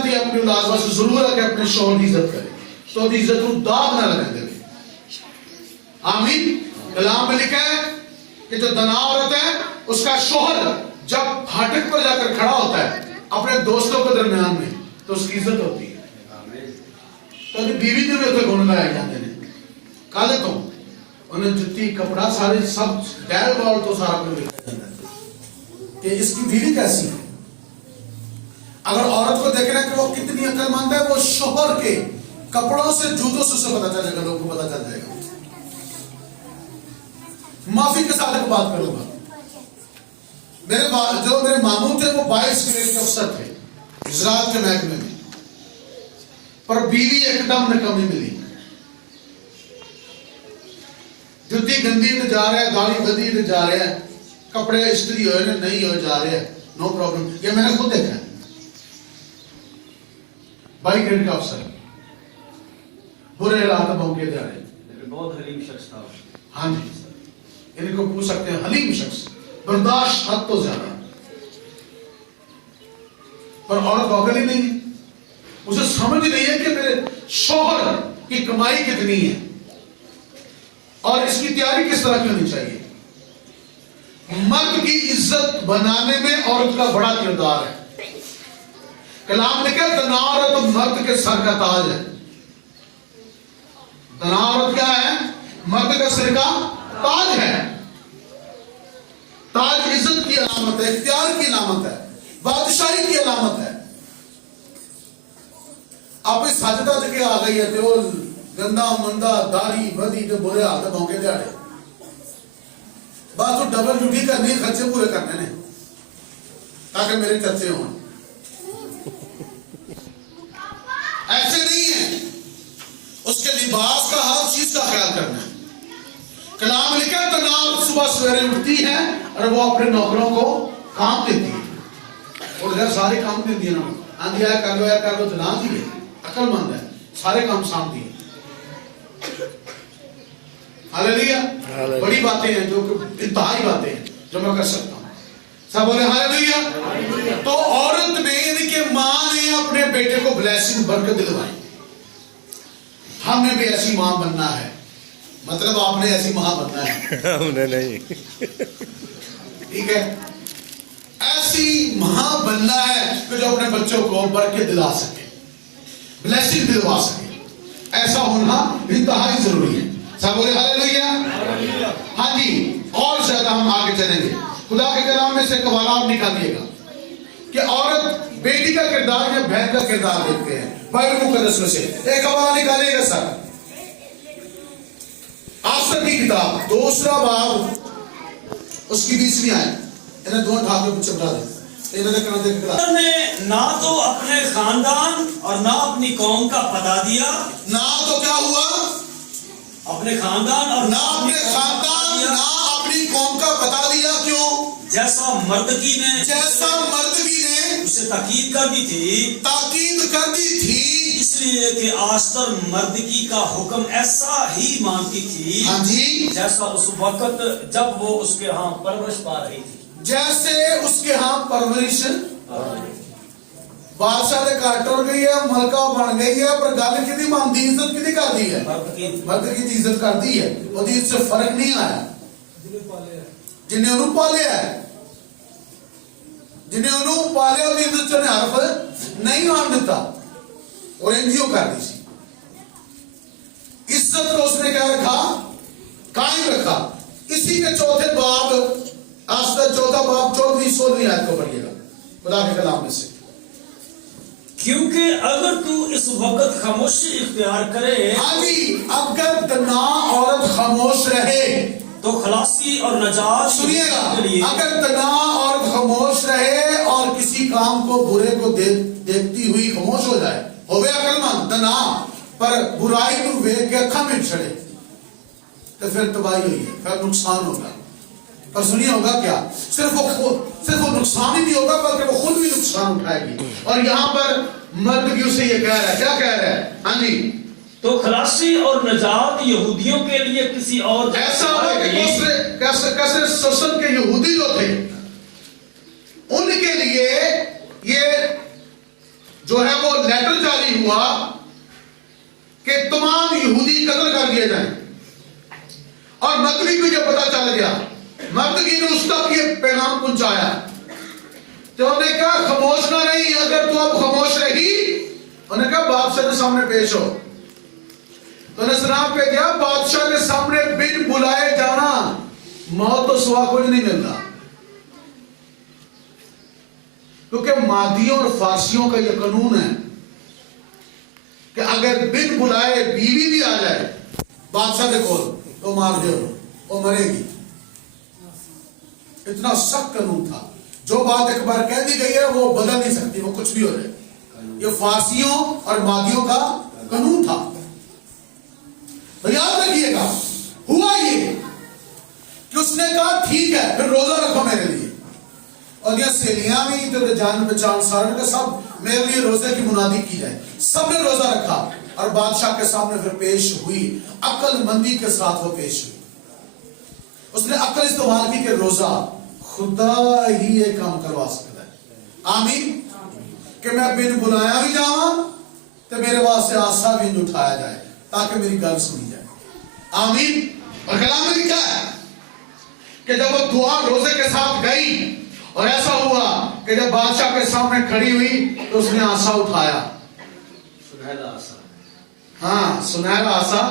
چاہتی ہے اپنی اولاد واسطے ضرور ہے کہ اپنے شوہر کی عزت کرے تو دی عزت کو داغ نہ لگنے دے. آمین. کلام میں لکھا ہے کہ جو دنا عورت ہے اس کا شوہر جب پھاٹک پر جا کر کھڑا ہوتا ہے اپنے دوستوں کے درمیان میں تو اس کی عزت ہوتی ہے. تو بیوی نے بھی اتنے گن گائے جاتے ہیں کالے تو انہیں جتی کپڑا سارے سب ڈیل بال تو سارا کچھ لکھا جاتا ہے کہ اس کی بیوی کیسی ہے. اگر عورت کو دیکھنا کہ وہ کتنی عقل مند ہے وہ شوہر کے کپڑوں سے جوتوں سے اسے پتا چل جائے گا. لوگوں کو پتا چل جائے گا. معافی کے ساتھ ایک بات کروں گا. جو میرے ماموں تھے وہ 22 گریڈ کے افسر تھے زراعت کے محکمے میں پر بیوی ایک دم نکمی ملی. جتی گندی میں جا رہا ہے داڑھی گندی میں جا رہا ہے کپڑے استری ہوئے نہیں ہوئے جا رہے ہیں نو پرابلم. یہ میں نے خود دیکھا ہے. 22 گریڈ کا افسر برے حالات موقع دے رہے ہیں. بہت حلیم شخص تھا. ہاں جی ان کو پوچھ سکتے ہیں حلیم شخص برداشت حد تو زیادہ پر عورت عقل ہی نہیں ہے. اسے سمجھ نہیں ہے کہ میرے شوہر کی کمائی کتنی ہے اور اس کی تیاری کس طرح کی ہونی چاہیے. مرد کی عزت بنانے میں عورت کا بڑا کردار ہے. کلام نے کہا دنا عورت مرد کے سر کا تاج ہے. دنا عورت کیا ہے؟ مرد کا سر کا تاج ہے. تاج عزت کی علامت ہے اختیار کی علامت ہے بادشاہی کی علامت ہے. آپ اس ساجدہ کے آ گئی ہے جو گندا مندا داڑھی بدی جو برے حال ہے موقع دے رہے بات تو ڈبل ڈیوٹی کرنی خرچے پورے کرنے نے تاکہ میرے چرچے ہوں. ایسے نہیں ہے. اس کے لباس کا ہر چیز کا خیال کرنا ہے. کلام لکھا ہے تناب صبح سویرے اٹھتی ہے اور وہ اپنے نوکروں کو کام دیتی ہے اور گھر سارے کام دیتی ہے نا. آندھی آیا کر لو تو نہ دیئے عقل مند ہے سارے کام سامتی ہے. ہاللیلویہ. بڑی باتیں ہیں جو انتہائی باتیں ہیں جو میں کر سکتا ہوں. سب بولے ہاللیلویہ. تو عورت نے یعنی کہ ماں نے اپنے بیٹے کو بلیسنگ برکت دلوائی. ہم نے بھی ایسی ماں بننا ہے. مطلب آپ نے ایسی ماں بننا ہے. ہم نے نہیں. ٹھیک ہے. ایسی ماں بننا ہے کہ جو اپنے بچوں کو برکت دلا سکے بلیسنگ دلوا سکے. ایسا ہونا انتہائی ضروری ہے. سب بولے ہاللیلویہ. ہاں جی. اور زیادہ ہم آگے چلیں گے. خدا کے کلام میں سے ایک حوالہ آپ نکالیے گا کہ عورت بیٹی کا کردار یا بہن کا کردار دیکھتے ہیں بائبل مقدس میں سے ایک حوالہ نکالیے گا سر. آسر کی کتاب 2 باب اس کی 20ویں آیت. انہیں دو ٹھاک میں کچھ چپڑا دیں. نے نہ تو اپنے خاندان اور نہ اپنی قوم کا پتا دیا. نہ تو کیا ہوا؟ اپنے خاندان اور نہ اپنے خاندان نہ اپنی قوم کا پتا دیا. کیوں؟ جیسا مردگی نے اسے تاکید کر دی تھی اس لیے کہ آستر مردگی کا حکم ایسا ہی مانتی تھی. ہاں جی. جیسا اس وقت جب وہ اس کے ہاں پرورش پا رہی تھی. جیسے اس کے ہاں پرورش بادشاہ نے کاٹر گئی ہے ملکہ بن گئی ہے پر گل کی مانتی عزت کی کر دی ہے. مرد کی عزت کر دی ہے. وہ اس سے فرق نہیں آیا جنہیں انہوں پالیا ہے جنہیں انہوں پالیا اور عزت سے حرف نہیں مان دیتا اور انجیو کر دی سی. عزت کو اس نے کیا رکھا؟ قائم رکھا. اسی کے چوتھے باب آسر 4 باب 14-16 آیت کو پڑھیے گا خدا کے کلام میں سے. کیونکہ اگر تو اس وقت خاموشی اختیار کرے. ہاں جی. اگر دنا عورت خاموش رہے تو خلاصی اور نجات. سنیے گا. اگر دنا عورت خاموش رہے اور کسی کام کو برے کو دیکھتی ہوئی خاموش ہو جائے ہوئے عقل مند دنا پر برائی کو ویک کے اکھا میں چھڑے تو پھر تباہی ہوئی ہے پھر نقصان ہوگا. پر سنیے ہوگا کیا؟ صرف وہ نقصان ہی نہیں ہوگا بلکہ وہ خود بھی نقصان اٹھائے گی. اور یہاں پر مرد بھی اسے یہ کہہ رہا ہے. کیا کہہ رہا ہے؟ ہاں جی. تو خلاصی اور نجات یہودیوں کے لیے کسی اور ایسا ہوا کہ کسر سوسن کے یہودی جو تھے ان کے لیے یہ جو ہے وہ لیٹر جاری ہوا کہ تمام یہودی قتل کر دیے جائیں، اور مردگی کو یہ پتا چل گیا، مردگی نے اس تک یہ پیغام پہنچایا، تو انہوں نے کہا خاموش نہ رہی، اگر تو اب خاموش رہی، انہوں نے کہا بادشاہ کے سامنے پیش ہو، تو انہیں سلام پہ گیا، بادشاہ کے سامنے بن بلائے جانا، موت تو سوا کچھ نہیں ملتا، کیونکہ مادیوں اور فارسیوں کا یہ قانون ہے کہ اگر بن بلائے بیوی بھی آ جائے بادشاہ کے کول تو مار دے، وہ مرے گی۔ اتنا سخت قانون تھا، جو بات ایک بار کہہ دی گئی ہے وہ بدل نہیں سکتی، وہ کچھ بھی ہو جائے، یہ فارسیوں اور مادیوں کا قانون تھا۔ تو یاد رکھیے گا، ہوا یہ کہ اس نے کہا ٹھیک ہے پھر روزہ رکھو میرے لیے، اور یہ سہیلیاں بھی تو جان پہچان سارے کا سب میرے لیے روزے کی منادی کی جائے، سب نے روزہ رکھا، اور بادشاہ کے سامنے پھر پیش ہوئی، عقل مندی کے ساتھ وہ پیش ہوئی، اس نے عقل استعمال کی کہ روزہ خدا ہی یہ کام کروا سکتا ہے، آمین، کہ میں بن بلایا بھی جاؤں تو میرے واسطے آسا بھی اٹھایا جائے تاکہ میری گل سنی جائے، آمین۔ اور کلام میں لکھا ہے کہ جب وہ دعا روزے کے ساتھ گئی اور ایسا ہوا کہ جب بادشاہ کے سامنے کھڑی ہوئی تو اس نے آسا اٹھایا، سنہرا آسا، ہاں سنہرا آسا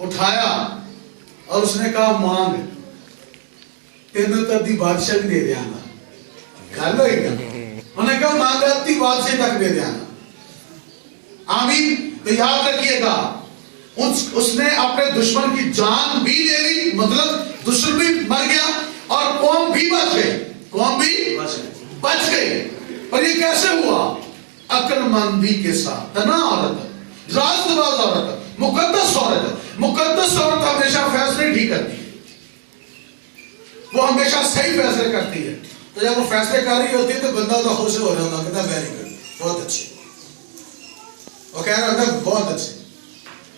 اٹھایا، اور اس نے کہا مانگ، تینوں تردی بادشاہ بھی دے دیا گا، گل ہوئی گا، انہوں نے کہا مانگ رہتی بادشاہ تک دے دیا گا، آمین۔ تو یاد رکھیے گا اس نے اپنے دشمن کی جان بھی لے لی، مطلب دشمن بھی مر گیا اور قوم بھی بچ گئی، قوم بھی بچ گئی، اور یہ کیسے ہوا؟ عقل مندی کے ساتھ، تنا عورت، راز باز عورت، مقدس عورت، مقدس عورت ہمیشہ فیصلے ٹھیک کرتی ہے، وہ ہمیشہ صحیح فیصلے کرتی ہے، تو جب وہ فیصلے کر رہی ہوتی ہے تو بندہ تو خوش ہو رہا ہوتا ہے، کہتا ویری گڈ، بہت اچھے، وہ کہہ رہا ہوتا ہے بہت اچھے،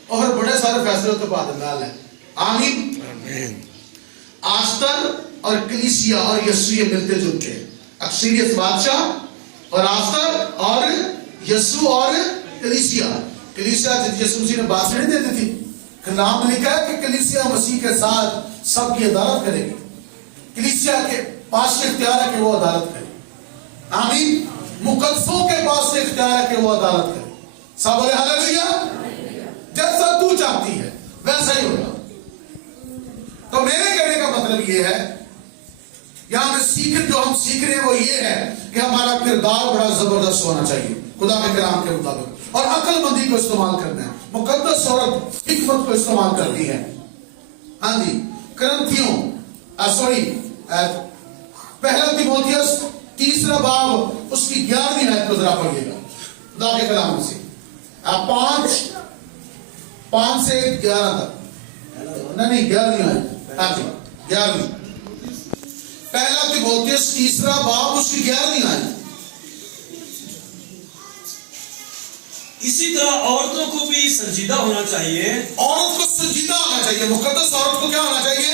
اور بڑے سارے فیصلے تو بادل ہے، آمین۔ آستر اور کلیسیا اور یسوع یہ ملتے جلتے ہیں، اکثریت بادشاہ اور آستر اور یسوع اور کلیسیا، کلیسیا یسوع مسیح نے بات نہیں دیتی تھی، کلام میں لکھا ہے کہ کلیسیا مسیح کے ساتھ سب کی عدالت کرے گی، کلیسیا کے پاس سے اختیار ہے کہ وہ عدالت کرے، آمین، مقدسوں کے پاس سے اختیار ہے کہ وہ عدالت کرے، سب بولے ہاللیلویہ، جیسا تو چاہتی ہے ویسا ہی ہوگا۔ تو میرے کہنے کا مطلب یہ ہے، یہاں میں جو ہم سیکھ رہے ہیں وہ یہ ہے کہ ہمارا کردار بڑا زبردست ہونا چاہیے خدا کے کلام کے مطابق، اور عقل مندی کو استعمال کرنا ہے، مقدس عورت حکمت کو استعمال کرتی ہے، ہاں جی، پہلا تیموتھیوس 3 باب اس کی 11ویں آیت کو ذرا پڑھیے گا خدا کے کلام سے، 5 سے 11 تک، نہیں 11ویں آیت، ہاں جی 11ویں، پہلا تیموتھیوس 3 باب اس کی 11ویں آیت۔ اسی طرح عورتوں کو بھی سنجیدہ ہونا چاہیے، عورت کو سنجیدہ ہونا چاہیے، مقدس عورت کو کیا ہونا چاہیے؟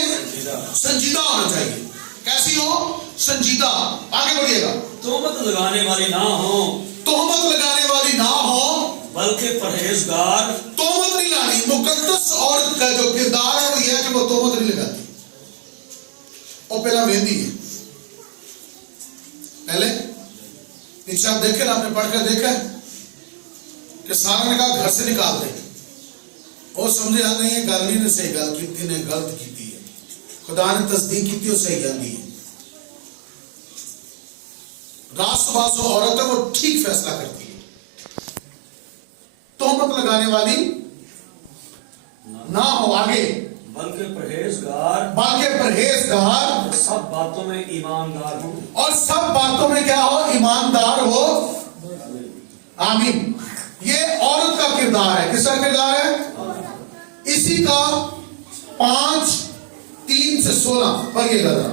سنجیدہ ہونا چاہیے، کیسی ہو؟ سنجیدہ، آگے بڑھیے گا، تہمت لگانے والی نہ ہو، تہمت لگانے والی نہ ہو، بلکہ پرہیزگار، تہمت نہیں لانی، مقدس عورت کا جو کردار ہے وہ یہ ہے کہ وہ تہمت نہیں لگاتی، وہ پہلا ویندی ہے، پہلے نیچے آپ دیکھیں نا، آپ نے پڑھ کر دیکھا ہے کہ سارا نے کہا گھر سے نکال دے، وہ سمجھے ہاں نہیں یہ گل نہیں صحیح گل کی نے غلط کی ہے، خدا نے تصدیق کی وہ صحیح گل ہے، راست باز جو عورت ہے وہ ٹھیک فیصلہ کرتی ہے، تہمت لگانے والی نہ ہو، آگے بلکہ پرہیزگار، بلکہ پرہیزگار، سب باتوں میں ایماندار ہو، اور سب باتوں میں کیا ہو؟ ایماندار ہو، آمین۔ یہ عورت کا کردار ہے، کس کا کردار ہے؟ اسی کا 5:3 سے 16 پڑھیے گا ذرا،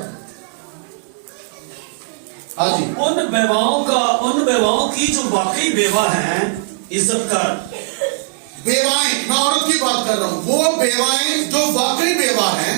ہاں جی، ان بیواؤں کی جو واقعی بیوہ ہیں عزت کر، بیوائیں، میں عورت کی بات کر رہا ہوں، وہ بیوائیں جو واقعی بیوہ ہیں